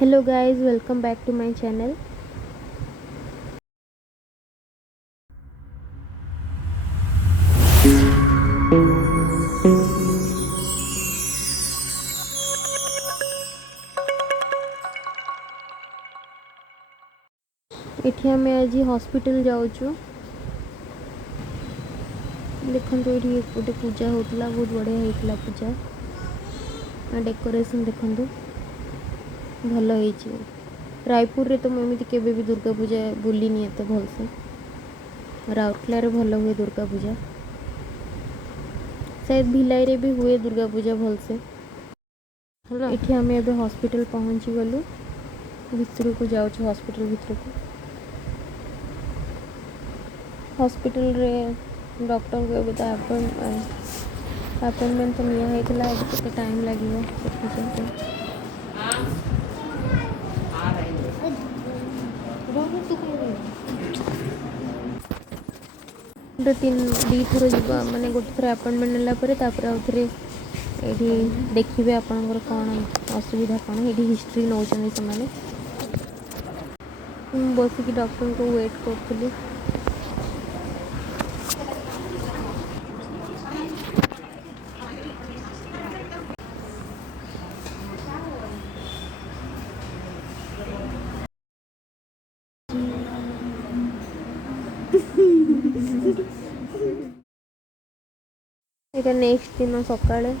Hello guys, welcome back to my channel. एठी आमे आज हॉस्पिटल जाऊचु। देखंतु एठी गोटे पूजा होतला, बहुत बढ़िया हेतला पूजा। डेकोरेशन देखंतु भल हेछि। रायपुर रे तो एमिति केबे भी दुर्गा पूजा बुलिनी एते भलसे। राउरकेला रे भल हुए दुर्गा पूजा। शायद भिलाई रे भी हुए दुर्गा पूजा भलसे। एठी आमे एबे हॉस्पिटल पहुंची गलु। भितर को जाउछु हॉस्पिटल भितर को। हॉस्पिटल रे डॉक्टर को एबे अपॉइंटमेंट तो निया हेतला, केते टाइम लागिवो देखिछन। दी थर जीवा माने गोटे थर अपॉइंटमेंट नेला परे तापर आउ थरे एठी देखिबे आपनकर कोन असुविधा कोन एठी हिस्ट्री नौचन से माने बस की डॉक्टर को वेट करथली। एटा नेक्स्ट दिन सकाळे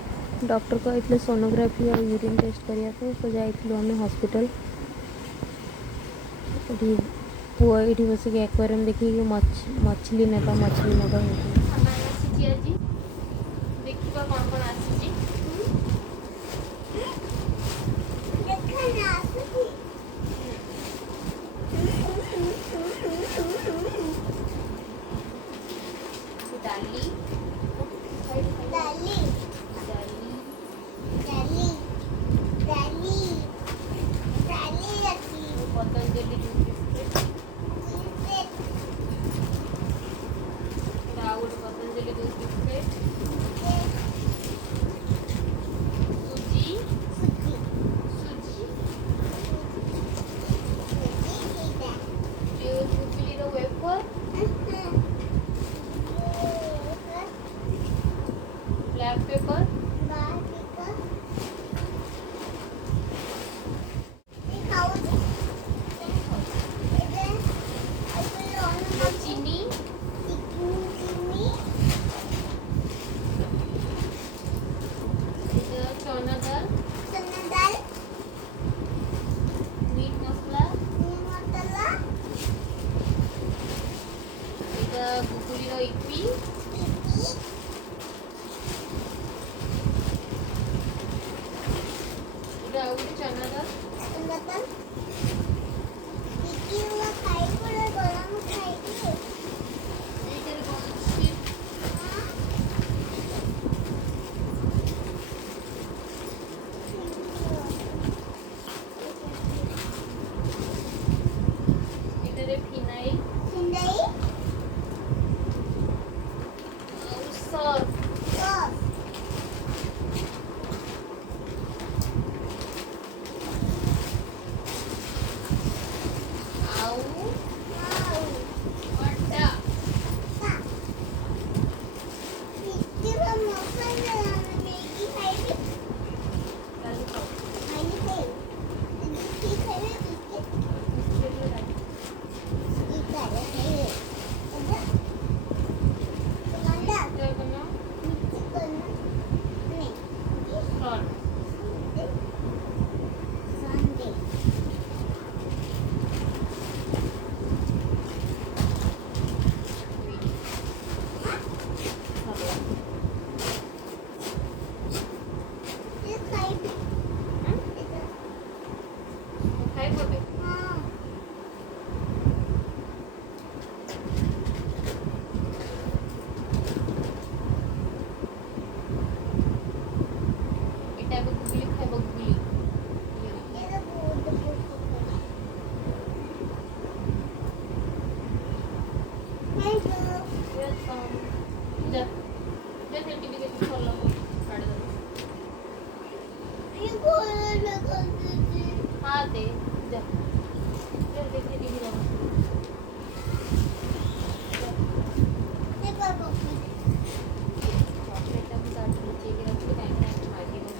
डॉक्टर को इतले सोनोग्राफी और यूरिन टेस्ट करिया तो जाइथिलु हमें हॉस्पिटल। एठी पुआ एठी बस के एक्वेरियम देखि कि मछली नेबा देखिबा कोन कोन आसी डाली डाली डाली डाली डाली डाली रखी पतंजलि दूध बिस्किट राउंड पतंजलि दूध बिस्किट सूजी सूजी जो कुकुली रो वेफर ब्लैक पेपर चीनी चना दाल मीट मसला कुकुली रो इपी चना दाल फिनाइल अटा आते जा चल देखते टीवी लगा चॉकलेट हम काट लीजिए कि रखिए टाइम टाइम मारिए बस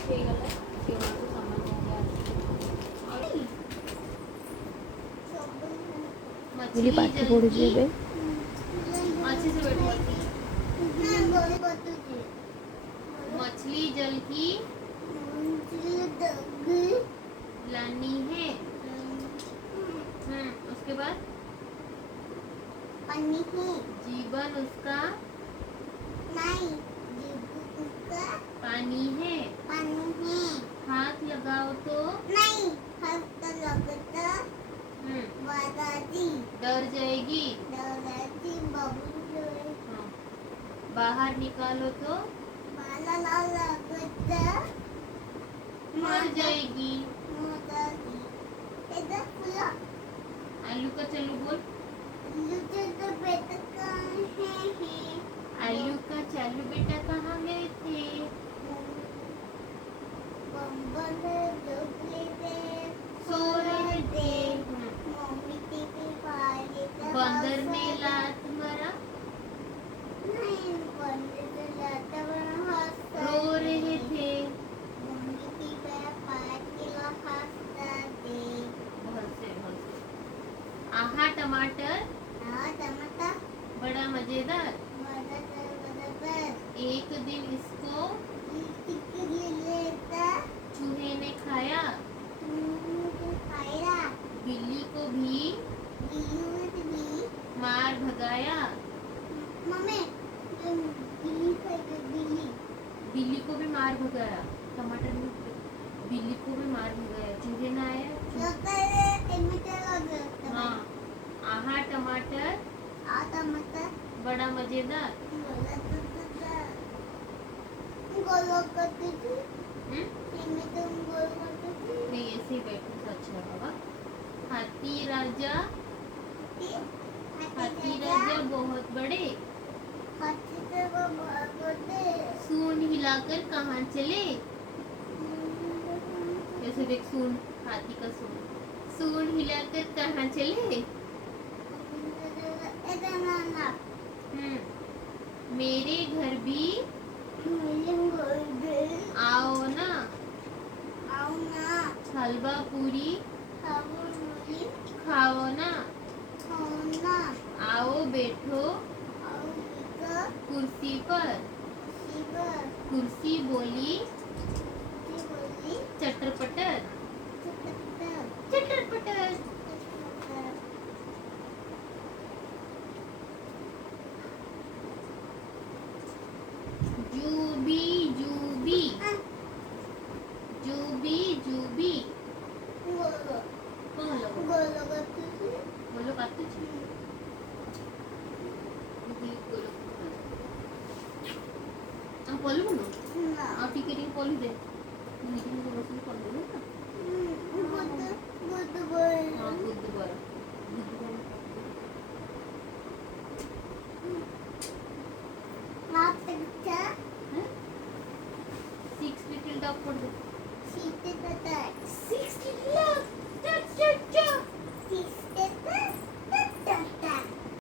ठीक है कि हमको समझ आ गया ବୋଲି ପାଠ ପଢ଼ୁଛି ଏବେ। अच्छे से बैठो मछली जल की लानी है उसके बाद जीवन उसका पानी है हाथ लगाओ तो डर जाएगी हाँ। बाहर निकालो तो मर जाएगी आलू का चलो बोल आलू का चालू बेटा कहाँ गए थे सो रहे थे बंदर ने लात मारा रो रहे थे बहुत से आहा टमाटर बड़ा मजेदार एक दिन इसको चूहे ने खाया बिल्ली को भी मार भगाया बिल्ली को भी मार भगाया टमाटर ने बिल्ली को भी मार भगाया चूहे ने आया हाँ आहा टमाटर बड़ा मजेदार नहीं ऐसे ही बैठो तो अच्छा है बाबा हाथी राजा बहुत बड़े सूंड हिलाकर कहाँ चले जैसे देख सूंड हाथी का सूंड हिलाकर कहाँ चले मेरे घर भी आओ ना हलवा पूरी खाओ ना आओ बैठो कुर्सी पर कुर्सी बोली चटर पटर चटर पटर जूबी जूबी जूबी जूबी कौन लोग बोलो काटू पलू बोलो ଆଉ ଟିକେ ଟିକେ ପଲୁ ଦେ ନିଜେ ନିଜେ ବସିକି ପଲୁ ଦେ ନା ହଁ ବୁଧବାର